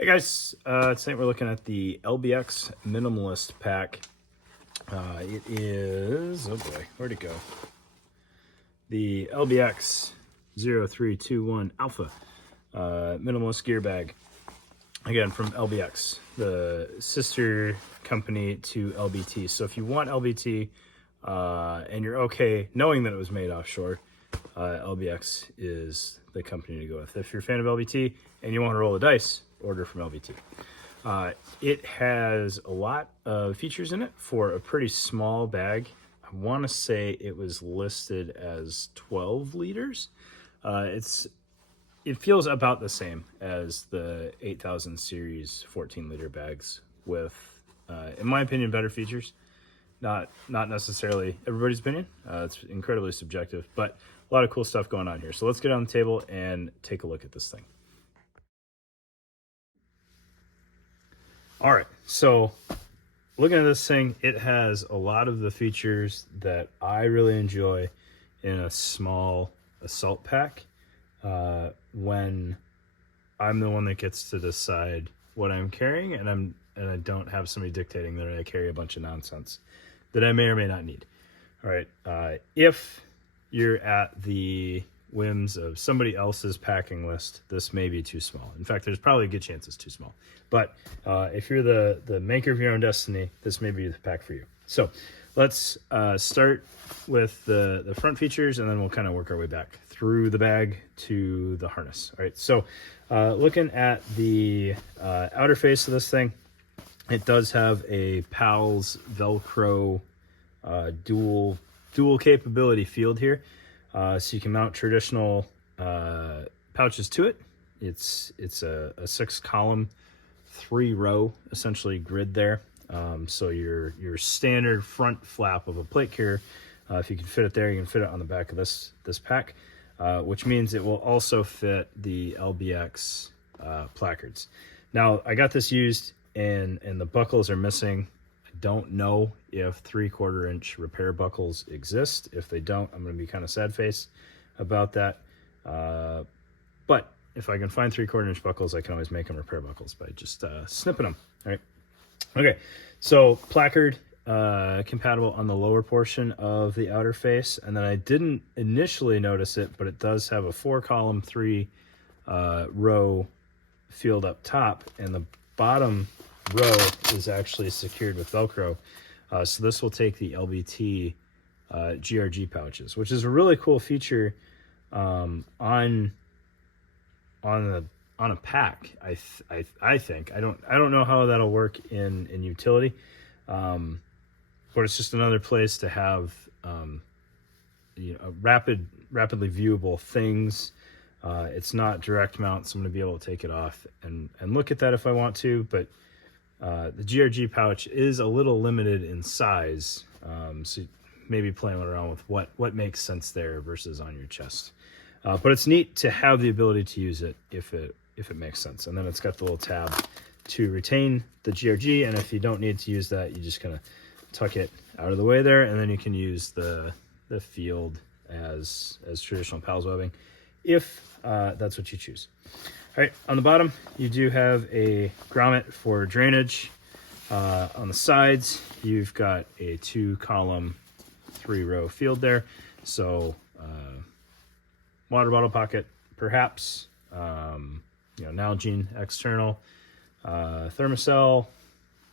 Hey guys, tonight we're looking at the LBX Minimalist pack. It is, oh boy, where'd it go? The LBX-0321 Alpha Minimalist gear bag. Again, from LBX, the sister company to LBT. So if you want LBT and you're okay knowing that it was made offshore, LBX is the company to go with. If you're a fan of LBT and you want to roll the dice, order from LBT. It has a lot of features in it for a pretty small bag. I want to say it was listed as 12 liters. It feels about the same as the 8000 series 14 liter bags with, in my opinion, better features. Not necessarily everybody's opinion. It's incredibly subjective, but a lot of cool stuff going on here. So let's get on the table and take a look at this thing. All right, so looking at this thing, it has a lot of the features that I really enjoy in a small assault pack when I'm the one that gets to decide what I'm carrying and I don't have somebody dictating that I carry a bunch of nonsense that I may or may not need. All right, if you're at the whims of somebody else's packing list, this may be too small. In fact, there's probably a good chance it's too small. But if you're the maker of your own destiny, this may be the pack for you. So let's start with the front features, and then we'll kind of work our way back through the bag to the harness. All right, so looking at the outer face of this thing, it does have a PALS Velcro dual capability field here. So you can mount traditional pouches to it. It's a 6-column, 3-row essentially grid there. So your standard front flap of a plate carrier, if you can fit it there, you can fit it on the back of this pack, which means it will also fit the LBX placards. Now I got this used and the buckles are missing. Don't know if 3/4 inch repair buckles exist. If they don't, I'm going to be kind of sad face about that. But if I can find 3/4 inch buckles, I can always make them repair buckles by just snipping them. All right. Okay. So placard compatible on the lower portion of the outer face. And then I didn't initially notice it, but it does have a 4-column, 3-row field up top, and the bottom row is actually secured with Velcro. So this will take the LBT GRG pouches, which is a really cool feature on a pack. I think I don't know how that'll work in utility, but it's just another place to have rapidly viewable things. It's not direct mount, so I'm going to be able to take it off and look at that if I want to, but the GRG pouch is a little limited in size, so maybe playing around with what makes sense there versus on your chest. But it's neat to have the ability to use it if it makes sense. And then it's got the little tab to retain the GRG, and if you don't need to use that, you just kind of tuck it out of the way there, and then you can use the field as traditional PALS webbing if that's what you choose. All right, on the bottom, you do have a grommet for drainage. On the sides, you've got a 2-column, 3-row field there. So water bottle pocket, perhaps, Nalgene external, thermocell,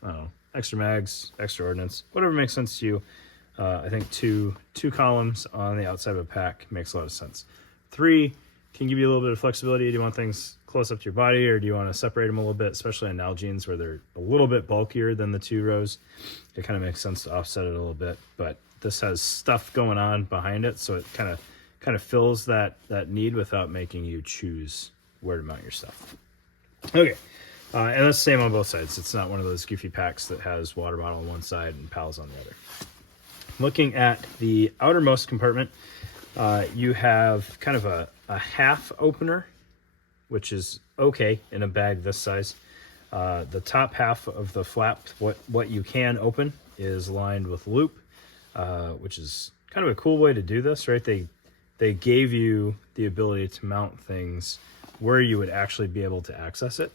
I don't know, extra mags, extra ordnance, whatever makes sense to you. I think two columns on the outside of a pack makes a lot of sense. 3 can give you a little bit of flexibility. Do you want things close up to your body, or do you want to separate them a little bit, especially on Nalgene's where they're a little bit bulkier than the 2 rows? It kind of makes sense to offset it a little bit, but this has stuff going on behind it, so it kind of fills that need without making you choose where to mount your stuff. Okay, and that's the same on both sides. It's not one of those goofy packs that has water bottle on one side and PALS on the other. Looking at the outermost compartment, you have kind of a half opener, which is okay in a bag this size. The top half of the flap, what you can open, is lined with loop, which is kind of a cool way to do this, right? They gave you the ability to mount things where you would actually be able to access it.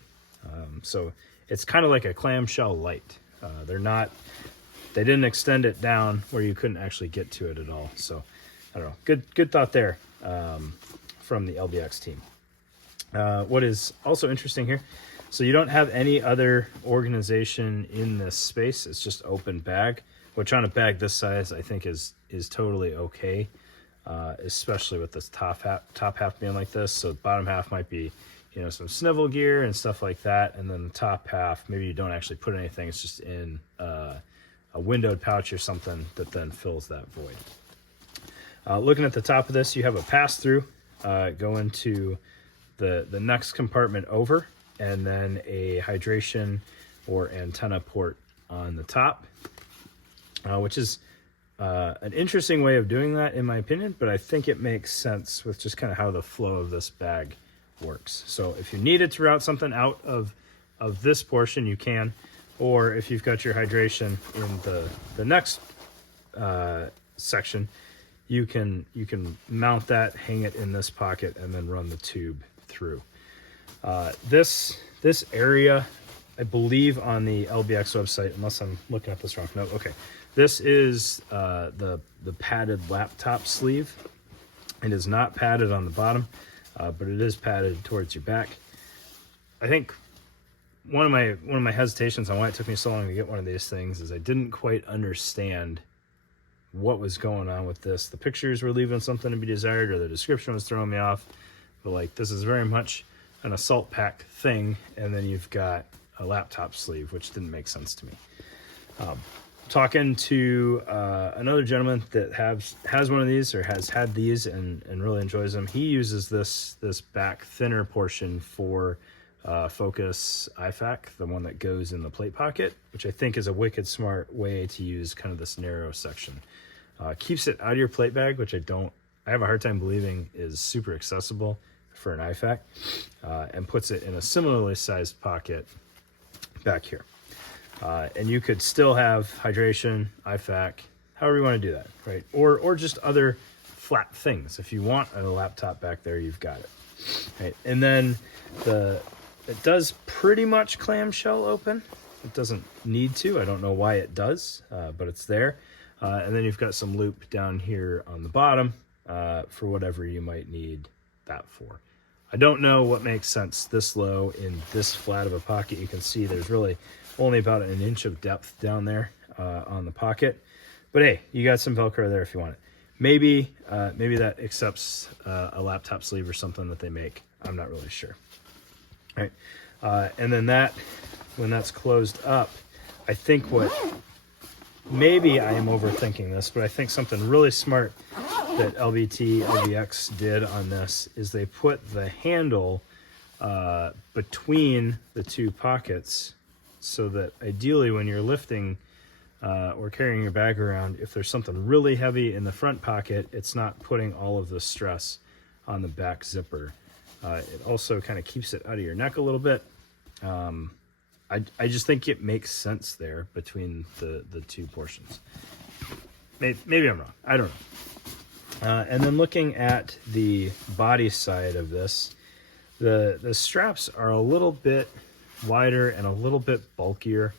So it's kind of like a clamshell light. They didn't extend it down where you couldn't actually get to it at all. So I don't know, good thought there from the LBX team. What is also interesting here, so you don't have any other organization in this space. It's just open bag, which on a bag this size I think is totally okay, especially with this top half being like this. So the bottom half might be, you know, some snivel gear and stuff like that, and then the top half, maybe you don't actually put anything, it's just in a windowed pouch or something that then fills that void. Looking at the top of this, you have a pass-through going to the next compartment over, and then a hydration or antenna port on the top, which is an interesting way of doing that in my opinion, but I think it makes sense with just kind of how the flow of this bag works. So if you needed to route something out of this portion, you can, or if you've got your hydration in the next section, you can mount that, hang it in this pocket, and then run the tube through. This area, I believe on the LBX website, unless I'm looking at this wrong. No, okay. This is the padded laptop sleeve. It is not padded on the bottom, but it is padded towards your back. I think one of my hesitations on why it took me so long to get one of these things is I didn't quite understand what was going on with this. The pictures were leaving something to be desired, or the description was throwing me off. But like, this is very much an assault pack thing, and then you've got a laptop sleeve, which didn't make sense to me. Talking to another gentleman that has one of these, or has had these and really enjoys them. He uses this back thinner portion for Focus IFAC, the one that goes in the plate pocket, which I think is a wicked smart way to use kind of this narrow section. Keeps it out of your plate bag, which I have a hard time believing is super accessible for an IFAC, and puts it in a similarly sized pocket back here. And you could still have hydration, IFAC, however you want to do that, right? Or just other flat things. If you want a laptop back there, you've got it. Right? And then it does pretty much clamshell open. It doesn't need to. I don't know why it does, but it's there. And then you've got some loop down here on the bottom for whatever you might need that for. I don't know what makes sense this low in this flat of a pocket. You can see there's really only about an inch of depth down there on the pocket. But hey, you got some Velcro there if you want it. Maybe that accepts a laptop sleeve or something that they make. I'm not really sure. All right, and then when that's closed up, I think maybe I am overthinking this, but I think something really smart that LBX did on this is they put the handle between the two pockets, so that ideally when you're lifting or carrying your bag around, if there's something really heavy in the front pocket, it's not putting all of the stress on the back zipper. It also kind of keeps it out of your neck a little bit. I just think it makes sense there between the two portions. Maybe I'm wrong. I don't know. And then looking at the body side of this, the straps are a little bit wider and a little bit bulkier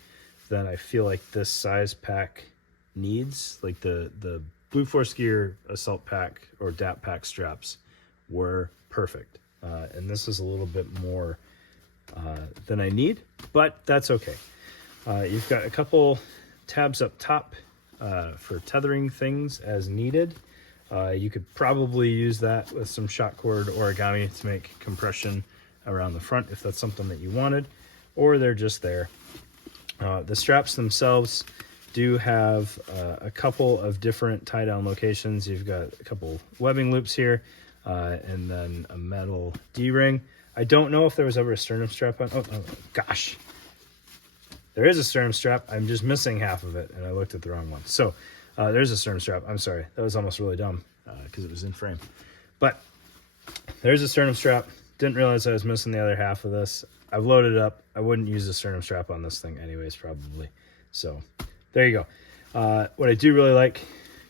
than I feel like this size pack needs. Like the Blue Force Gear Assault Pack or DAP Pack straps were perfect. And this is a little bit more than I need, but that's okay. You've got a couple tabs up top for tethering things as needed. You could probably use that with some shot cord origami to make compression around the front if that's something that you wanted, or they're just there. The straps themselves do have a couple of different tie down locations. You've got a couple webbing loops here, and then a metal D-ring. I don't know if there was ever a sternum strap on. Oh gosh. There is a sternum strap. I'm just missing half of it, and I looked at the wrong one. So there's a sternum strap. I'm sorry. That was almost really dumb because it was in frame. But there's a sternum strap. Didn't realize I was missing the other half of this. I've loaded it up. I wouldn't use the sternum strap on this thing anyways, probably. So there you go. What I do really like,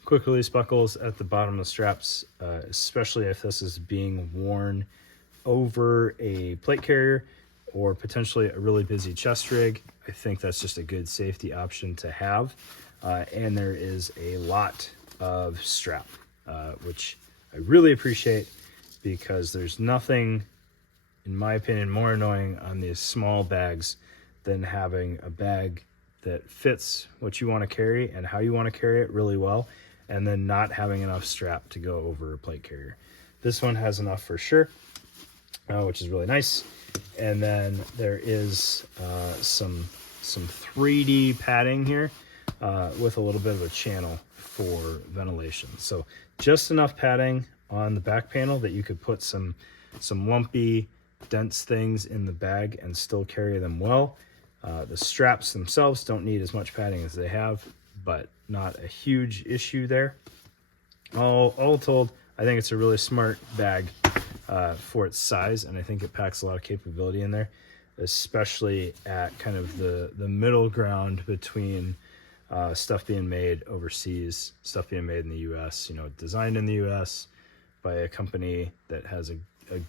quick release buckles at the bottom of the straps, especially if this is being worn over a plate carrier or potentially a really busy chest rig, I think that's just a good safety option to have. And there is a lot of strap, which I really appreciate, because there's nothing, in my opinion, more annoying on these small bags than having a bag that fits what you want to carry and how you want to carry it really well, and then not having enough strap to go over a plate carrier. This one has enough for sure, which is really nice. And then there is some 3D padding here with a little bit of a channel for ventilation. So just enough padding on the back panel that you could put some lumpy, dense things in the bag and still carry them well. The straps themselves don't need as much padding as they have, but not a huge issue there. All told, I think it's a really smart bag for its size, and I think it packs a lot of capability in there, especially at kind of the middle ground between stuff being made overseas, stuff being made in the US, you know, designed in the US by a company that has a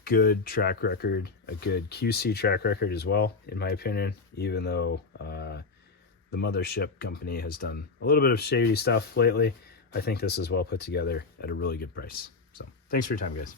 good track record, a good QC track record as well, in my opinion, even though the mothership company has done a little bit of shady stuff lately. I think this is well put together at a really good price. So thanks for your time, guys.